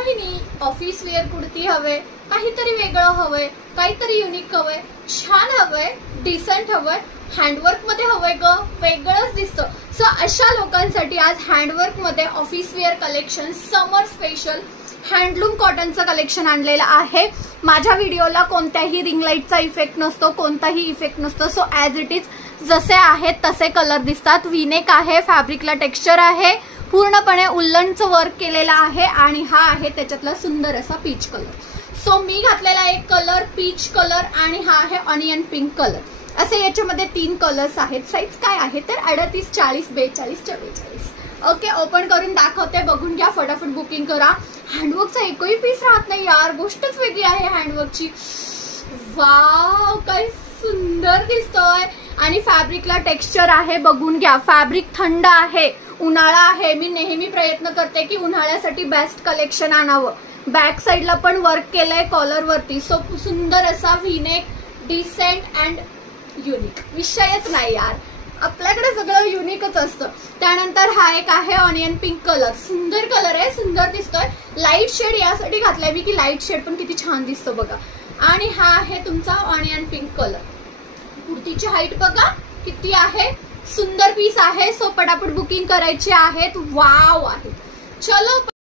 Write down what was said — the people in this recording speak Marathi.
मोहिनी ऑफिस वेअर कुर्ती हवे, काहीतरी वेगळं हवंय, काहीतरी युनिक हवंय, छान हवंय, डिसेंट हवंय, हँडवर्क मध्ये हवंय ग, वेगळंच दिसतं. सो अशा लोकांसाठी आज हँडवर्क मध्ये ऑफिस वेअर कलेक्शन समर स्पेशल हँडलूम कॉटनचं कलेक्शन आणलेलं आहे. माझ्या व्हिडिओला कोणत्याही रिंग लाईटचा इफेक्ट नसतो, कोणताही इफेक्ट नसतो. सो ॲज इट इज जसे आहेत तसे कलर दिसतात. व्हीनेक आहे, फॅब्रिकला टेक्स्चर आहे, पूर्णपणे उल्लनचं वर्क केलेलं आहे आणि हा आहे त्याच्यातला सुंदर असा पीच कलर. सो मी घातलेला एक कलर पीच कलर आणि हा आहे ऑनियन पिंक कलर. असे याच्यामध्ये 3 कलर्स आहेत. साईज काय आहे तर 38, 40, 42, 44. ओके, ओपन करून दाखवते, बघून घ्या, फटाफट बुकिंग करा. हँडवर्कचा एकही पीस राहत नाही यार, गोष्टच वेगळी आहे हँडवर्कची. वाव, काय सुंदर दिसतोय. आणि फॅब्रिकला टेक्स्चर आहे, बघून घ्या. फॅब्रिक थंड आहे, उन्हाळा आहे. मी नेहमी प्रयत्न करते की उन्हाळ्यासाठी बेस्ट कलेक्शन आणावं. बॅक साईडला पण वर्क केलंय कॉलर वरती. सो सुंदर असा व्हीनेक, डिसेंट अँड युनिक. विषयच नाही यार, आपल्याकडे सगळं युनिकच असतं. त्यानंतर हा एक आहे ऑनियन पिंक कलर. सुंदर कलर आहे, सुंदर दिसतोय. लाईट शेड यासाठी घातलाय मी की लाईट शेड पण किती छान दिसतो बघा. आणि हा आहे तुमचा ऑनियन पिंक कलर. कुर्तीची हाईट बघा किती आहे, सुंदर पीस आहे. सो पटापट बुकिंग करायची आहे. वाव आहे. चलो